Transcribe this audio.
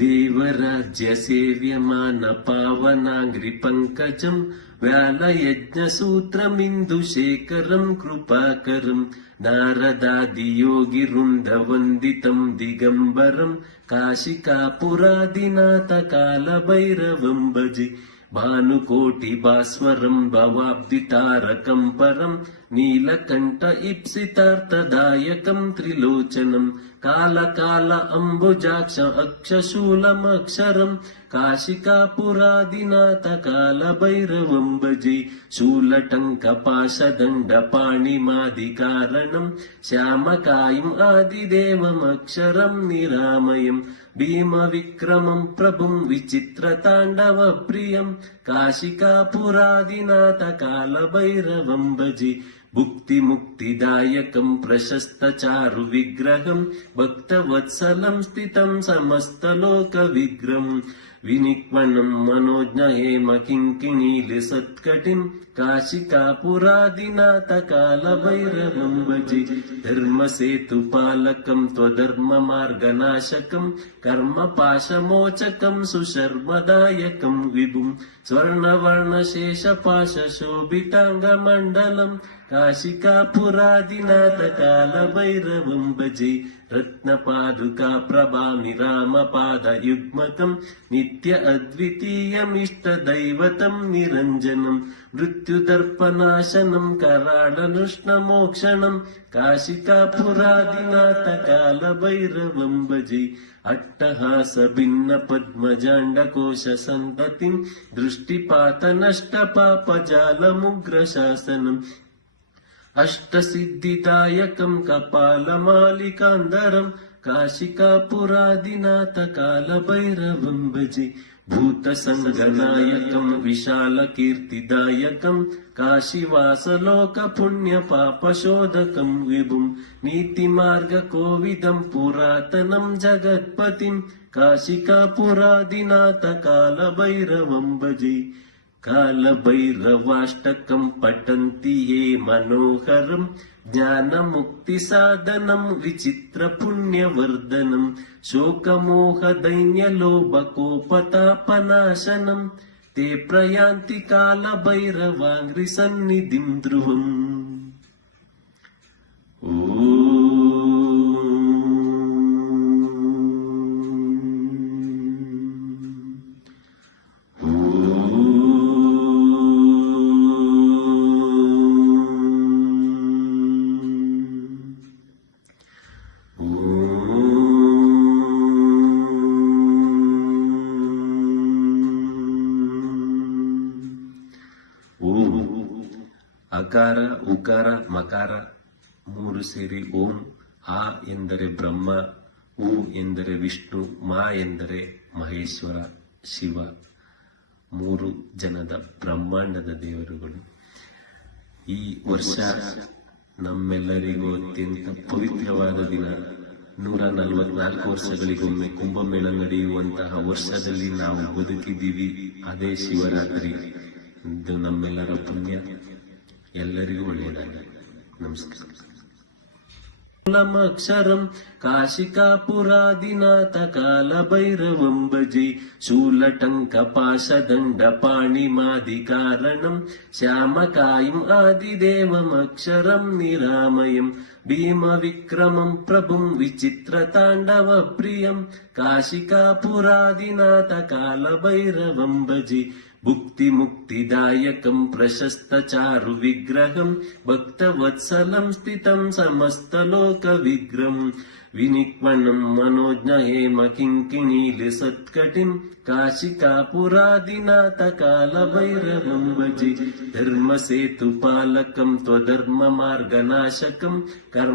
देवराज्य सेव्यमान पावनांग्रि पंकजं व्यालयज्ञसूत्रमिन्दुशेखरं कृपाकरं नारदादियोगिवृन्दवन्दितं दिगम्बरं काशिकापुरादिनाथ कालभैरवं भजे भानुकोटिभास्वरं भवाब्धितारकं परं नीलकण्ठ इप्सितार्थदायकं त्रिलोचनं कालकाल अम्बुजाक्ष अक्षशूलमक्षरं काशिकापुरादिनाथ कालभैरवं भजे शूलटङ्कपाशदण्डपाणिमादिकारणं श्यामकायम् आदिदेवमक्षरं निरामयं भीमविक्रमं प्रभुं विचित्रताण्डवप्रियं काशिकापुरादिनाथ कालभैरवं भजे भुक्तिमुक्तिदायकं प्रशस्तचारुविग्रहं भक्तवत्सलं स्थितं समस्तलोकविग्रहं विनिक्वनं मनोज्ञहेमकिङ्किणीलिसत्कटिं काशिकापुरादिनाथ कालभैरवं भजे धर्मसेतुपालकं त्वधर्ममार्गनाशकं कर्मपाशमोचकं सुशर्मदायकं विभुं स्वर्णवर्णशेषपाशशोभिताङ्गमण्डलं काशिकापुरादिनाथ कालभैरवं भजे रत्नपादुका प्रभामि रामपादयुग्मकं नित्य अद्वितीयमिष्टदैवतं निरञ्जनं मृत्युदर्पनाशनं कराळनृष्णमोक्षणं काशिकापुरादिनाथ कालभैरवं भजे अट्टहासभिन्नपद्मजाण्डकोशसन्ततिं दृष्टिपातनष्टपापजालमुग्रशासनम् अष्टसिद्धिदायकं कपालमालिकान्धरं काशिकापुरादिनाथ कालभैरवं भजे भूतसङ्गनायकं विशालकीर्तिदायकं काशीवासलोकपुण्यपापशोधकं विभुं नीतिमार्गकोविदं पुरातनं जगत्पतिं काशिकापुरादिनाथ कालभैरवं भजे कालभैरवाष्टकं पठन्ति ये मनोहरं ज्ञानमुक्तिसाधनं विचित्रपुण्यवर्धनं शोकमोहदैन्यलोभकोपतापनाशनं ते प्रयान्ति कालभैरवाङ्घ्रिसन्निधिं ध्रुवम् ಅಕಾರ ಉಕಾರ ಮಕಾರ ಮೂರು ಸೇರಿ ಓಂ. ಆ ಎಂದರೆ ಬ್ರಹ್ಮ, ಉ ಎಂದರೆ ವಿಷ್ಣು, ಮಾ ಎಂದರೆ ಮಹೇಶ್ವರ ಶಿವ, ಮೂರು ಜನದ ಬ್ರಹ್ಮಾಂಡದ ದೇವರುಗಳು. ಈ ವರ್ಷ ನಮ್ಮೆಲ್ಲರಿಗೂ ಅತ್ಯಂತ ಪವಿತ್ರವಾದ ದಿನ. 144 ವರ್ಷಗಳಿಗೊಮ್ಮೆ ಕುಂಭಮೇಳ ನಡೆಯುವಂತಹ ವರ್ಷದಲ್ಲಿ ನಾವು ಬದುಕಿದ್ದೀವಿ. ಅದೇ ಶಿವರಾತ್ರಿ. ಇದು ನಮ್ಮೆಲ್ಲರ ಪುಣ್ಯ. ಎಲ್ಲರಿಗೂ ಒಳ್ಳೆಯದಾಗಲಿ. ನಮಸ್ಕಾರ. ಅಕ್ಷರಂ ಕಾಶಿಕಾಪುರಾದಿನಾಥ ಕಾಲಭೈರವಂ ಭಜೆ ಶೂಲಟಂಕಪಾಶದಂಡಪಾಣಿಮಾದಿಕಾರಣಂ ಶ್ಯಾಮಕಾಯಂ ಆದಿದೇವಮಕ್ಷರಂ ನಿರಾಮಯಂ ಭೀಮವಿಕ್ರಮಂ ಪ್ರಭುಂ ವಿಚಿತ್ರತಾಂಡವಪ್ರಿಯಂ ಕಾಶಿಕಾಪುರಾದಿನಾಥ ಕಾಲಭೈರವಂ ಭಜೆ भुक्तिमुक्तिदायकं प्रशस्तचारुविग्रहं भक्तवत्सलं स्थितं समस्तलोकविग्रहं विनिक्वनं मनोज्ञहेमकिङ्किणीलिसत्कटिं काशिकापुरादिनाथ कालभैरवं भजे धर्मसेतुपालकं त्वधर्ममार्गनाशकं कर्म